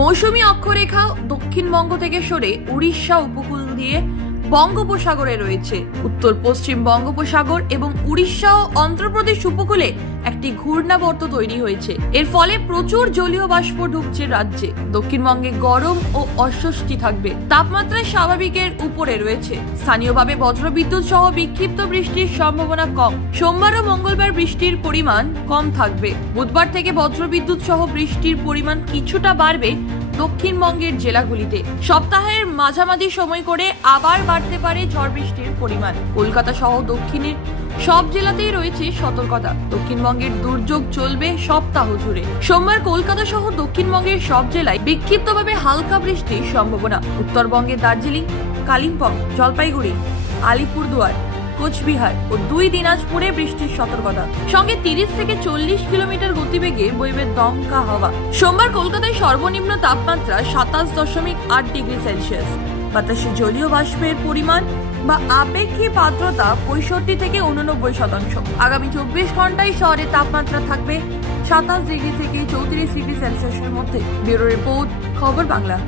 মৌসুমী অক্ষরেখা দক্ষিণবঙ্গ থেকে সরে উড়িষ্যা উপকূল দিয়ে বঙ্গোপসাগরে রয়েছে। উত্তর পশ্চিম বঙ্গোপসাগর এবং উড়িষ্যা ও অন্ধ্রপ্রদেশ উপকূলে একটি ঘূর্ণাবর্ত তৈরি হয়েছে। এর ফলে প্রচুর জলীয় বাষ্প ঢুকছে রাজ্যে। দক্ষিণবঙ্গে গরম ও অস্বস্তি থাকবে। তাপমাত্রা স্বাভাবিকের উপরে রয়েছে। স্থানীয়ভাবে বজ্রবিদ্যুৎ সহ বিক্ষিপ্ত বৃষ্টির সম্ভাবনা কম। সোমবার ও মঙ্গলবার বৃষ্টির পরিমাণ কম থাকবে। বুধবার থেকে বজ্রবিদ্যুৎ সহ বৃষ্টির পরিমাণ কিছুটা বাড়বে দক্ষিণবঙ্গের জেলাগুলিতে। সপ্তাহের মাঝামাঝি সময় করে আবার বাড়তে পারে ঝড় বৃষ্টির পরিমাণ। কলকাতা সহ দক্ষিণের সব জেলাতেই রয়েছে সতর্কতা। দক্ষিণবঙ্গের দুর্যোগ চলবে সপ্তাহ জুড়ে। সোমবার কলকাতা সহ দক্ষিণবঙ্গের সব জেলায় বিক্ষিপ্তভাবে হালকা বৃষ্টির সম্ভাবনা। উত্তরবঙ্গের দার্জিলিং, কালিম্পং, জলপাইগুড়ি, আলিপুরদুয়ার, কোচবিহার ও দুই দিনাজপুরে বৃষ্টির সতর্কতা। সঙ্গে তিরিশ থেকে চল্লিশ কিলোমিটার গতিবেগে বইবে দমকা হাওয়া। সোমবার কলকাতায় সর্বনিম্ন তাপমাত্রা সাতাশ দশমিক আট ডিগ্রি সেলসিয়াস। বাতাসে জলীয় বাষ্পের পরিমাণ বা আপেক্ষিক পাত্রতা পঁয়ষট্টি থেকে উননব্বই শতাংশ। আগামী চব্বিশ ঘন্টায় শহরের তাপমাত্রা থাকবে সাতাশ ডিগ্রি থেকে চৌত্রিশ ডিগ্রি সেলসিয়াসের মধ্যে। ব্যুরো রিপোর্ট, খবর বাংলা।